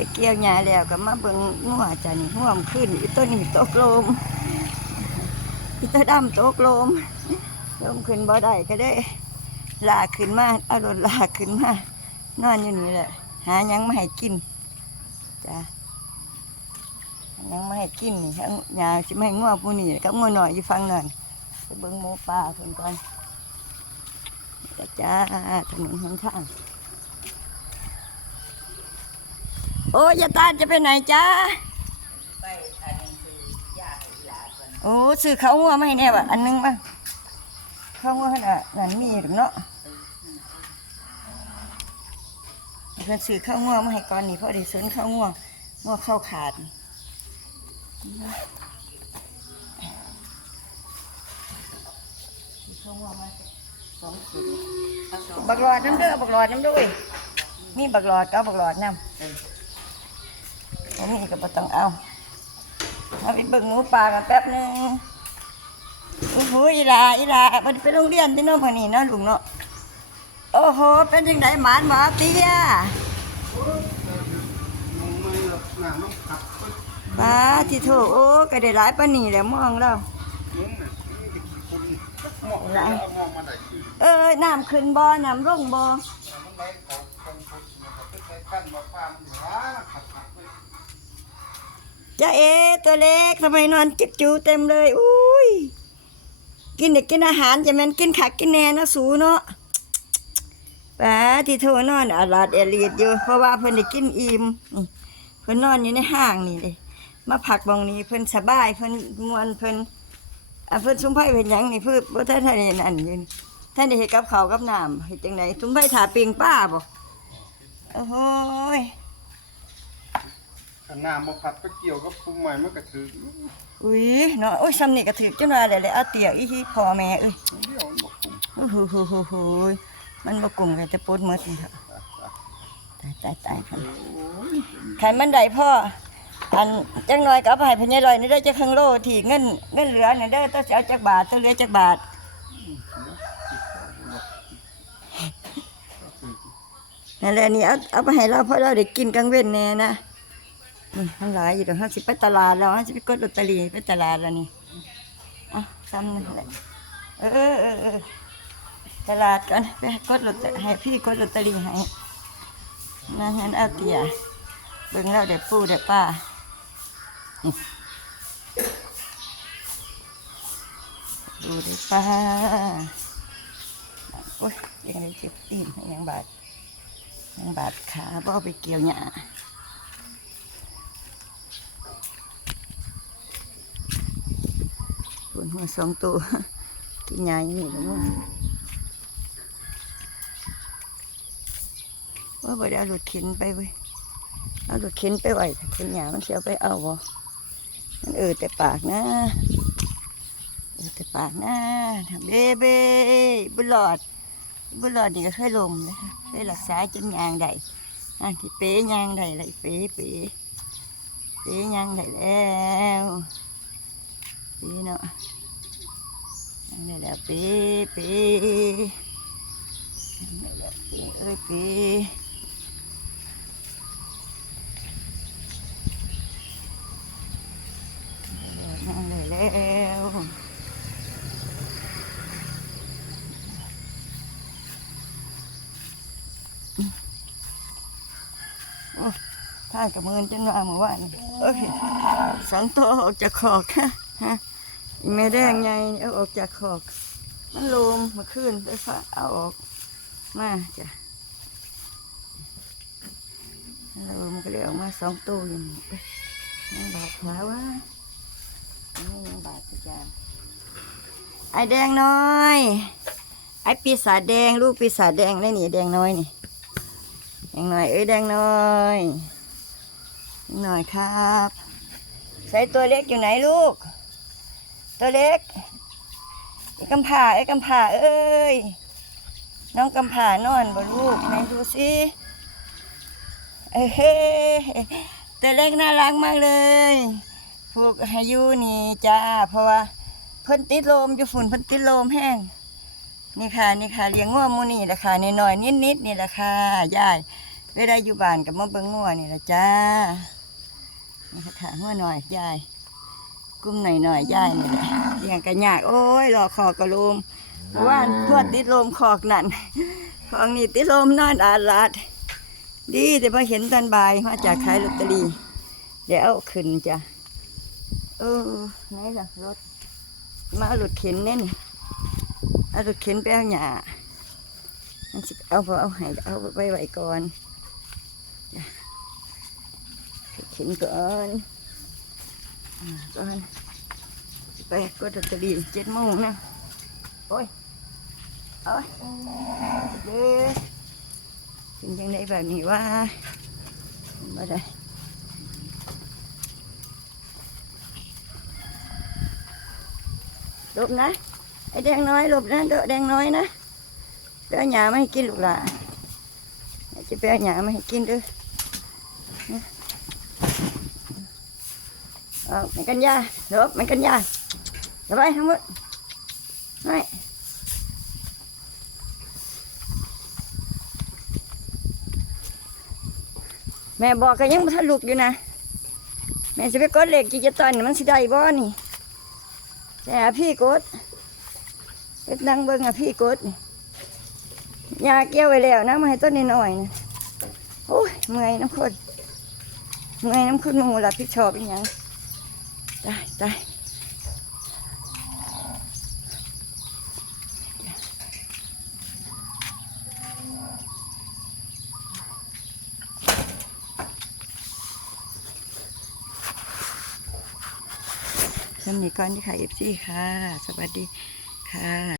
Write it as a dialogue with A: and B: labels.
A: ไปเกี่ยวหญ้าแล้วก็มาเบิ่งงัวจ้ะนี่ง่วมขึ้นอีตัวนี้ตกลมอีตัวดำตกลมลมขึ้นบ่ได้ก็ได้ลาขึ้นมาเอารถลาขึ้นมานอนอยู่นี่แหละหายังมาให้กินจ้ะยังมาให้กินนี่ทั้งหญ้าสิมาให้งัวผู้นี้กับงัวน้อยอยู่ฝั่งนั้นไปเบิ่งหมูป่าเพิ่นก่อนจ้าถนนหนทาง โอ้ยายตาจะไปไหนจ้าโอ้ซื้อข้าวงัวมาให้แน่บ่ะอันนึงป่ะข้าวงัวขนาดนั้นมีหรือเนาะเพื่อนซื้อข้าวงัวมาให้ก่อนนี่เพราะได้ซื้อข้าวงัวงัวข้าวขาดซื้อข้าวงัวมาสองขีดบักหลอดน้ำเด้อบักหลอดน้ำด้วยมีบักหลอดก็เอาบักหลอดน้ำ อันนี้ก็บ่ต้องเอาเอาไปเบิ่งหมูป่ากันแป๊บหนึงโอ้โหอีลาอีลามันไปโรงเรียนที่โน้องพนี่เนาะลุงเนาะโอ้โห เป็นยังไงหมานหมาเตี้ยป้าที่โถโอ้ก็ได้หลายปานี่แหละมองแล้วหลาเออน้ำขึ้นบ่อน้ำลงบ่อ จ้าเอตัวเล็กทำไมนอนจิบจูเต็มเลยอุ้ยกินเด็กกินอาหารจะแมันกินขักกินแหนนะสูเนาะป้าที่โทนอนอาลาดเอลีดอยู่ เพราะว่าเพิ่นได้กินอิ่มเพิ่นนอนอยู่ในห้างนี่เลยมาผักบองนี้เพิ่นสบายเพิ่นมวนเพิ่นอะเพิ่นสุมไผ่เป็นหยังนี่เพิ่นบ่ทันได้นั่นอยู่นี่ท่านได้เฮ็ดกับข้าวกับน้ำเฮ็ดจังไดสุมไผ่ถาปิงป้าบ่โอ้โหย
B: ขนาดมาผัดก็เกี่ยวกับภูมิใหม่มันก็ถือ
A: อุ้ยเนาะโอ้ยซ้ำนี่ก็ถือจนว่าได้เลยเอาเตียอีที่พ่อแม่เอ้ย
B: เดี่ยวมันบอกภูมิ
A: โอ้โหโหโหโหยมันบกลุ่มกันจะปวดหมดนี่เถอะตายตายตายคันขันมันได้พ่ออันจังน้อยก็เอาไปให้พญายลอยนี่ได้จะครึ่งโลที่เงินเงินเหลือนี่ได้ต้องเอาจักบาทต้องเหลือจักบาท นั่นแหละนี่เอาเอาไปให้เราเพราะเราได้กินกลางเว้นแน่นะ นี่มันหลายอยู่เดี๋ยวเราสิไปตลาดแล้วเราสิไปกดลอตเตอรี่ไปตลาดแล้วนี่อะซ้ำนั่นแหละเออเออเออตลาดกันไปกดลอตเตอรี่ให้พี่กดลอตเตอรี่ให้นั่นงั้นเอาเตียเบิ่งแล้วเดี๋ยวปูเดี๋ยวป้าดูเดี๋ยวป้าโอ้ยยังไงเจ็บตีนยังบาดยังบาดขาบ่อไปเกี่ยวหญ้า ปวดหัวสองตัวกินหญ้าอย่างนี้แล้วมั้งว่าบ่ได้เอารถเข็นไปเว้ยเอารถเข็นไปไหวเข็นหยามันเสียวไปเอาบ่มันเออแต่ปากนะเออแต่ปากนะทำเบ้เบ้บุหลอดบุหลอดนี่ก็เคยลมนะคะเคยรักษาจนยางได้อันที่เป๊ยางได้เลยเป๊เป๊เป๊ยางได้แล้ว ป๊เนาะยางได้แล้วเป๊เป๊ยางได้แล้วเป๊เอ้ยป๊นั่งเลยแล้วโอ้ท่านกับมือจนว่าเมื่อวานเอ้ยสองตัวออกจากขอกฮะฮะ แม่แดงไงเอาออกจากขอก มันลมมาขึ้นไปฟ้าเอาออกมาจ้ะลมก็เลยออกมาสองตัวอยู่นี่ไปยังบาดขาวะนี่ยังบาดทุกอย่างไอแดงน้อย ไอปีศาจแดงลูกปีศาจแดงได้หนี่แดงน้อยนี่แดงน้อยเอ้ยแดงน้อยแดงน้อยครับ ใส่ตัวเล็กอยู่ไหนลูก ตัวเล็กไอ้กำผ่าไอ้กำผ่าเอ้ย น้องกำผ่านอนบ่ลูกไหนดูสิเอ้ยเฮ้ตัวเล็กน่ารักมากเลยพวกให้ยูนี่จ้าเพราะว่าเพิ่นติดลมอยู่ฝุ่นเพิ่นติดลมแห้งนี่ค่ะนี่ค่ะเลี้ยงงัวมูนี่แหละค่ะนน้อยๆนิดๆนี่แหละค่ะยายไปไปได้อยู่บ้านกับมาเบิงงัวนี่ละจ้านี่ค่ะงัวหน่อยยาย กุ้มหน่อยหน่อยๆยายนี่แหละเลี้ยงกันยากโอ้ยรอคอกระโลมเพราะว่าทวดติดลมคอกนั่นของนี่ติดลมนอนอาดลาดดีแต่พอเห็นตอนบ่ายมาจากขายลอตเตอรี่เดี๋ยวเอาขึ้นจ้ะเออไหนล่ะรถมาเอารถเข็นเน่นเอารถเข็นไปเอาหยามันสิเอาพอเอาให้เอาไว้ไว้ก่อนจ้ะเข็นก่อน ก่อนไปกดลอตเตอรี่เจ็ดโมงนะโอ้ยเอาไว้เด้อเป็นยังไงแบบนี้ว่าไม่ได้หลบนะไอ้แดงน้อยหลบนะเดอแดงน้อยนะไปเอหญ้ามาให้กินลูกหล่ะจะไปเอาหญ้ามาให้กินด้วย เอามันกันยาเดี๋ยวมันกันยาเดี๋ยวไปทั้งหมดไม่แม่บอกก็ยังบ่ทันลุกอยู่นะแม่จะไปกดเหล็กจีจะตอนมันสิได้บ่นี่แต่พี่กดเอ็ดนั่งเบิ่งอะพี่กดยาเกี่ยวไว้แล้วนะมาให้ต้นนิดหน่อยนะโอ้ยเมื่อยน้ำคนเมื่อยน้ำคุณหมูรับผิชอบอีกอย่าง ตายตายสำนีก่อนที่ขายเอฟซีค่ะ สวัสดีค่ะ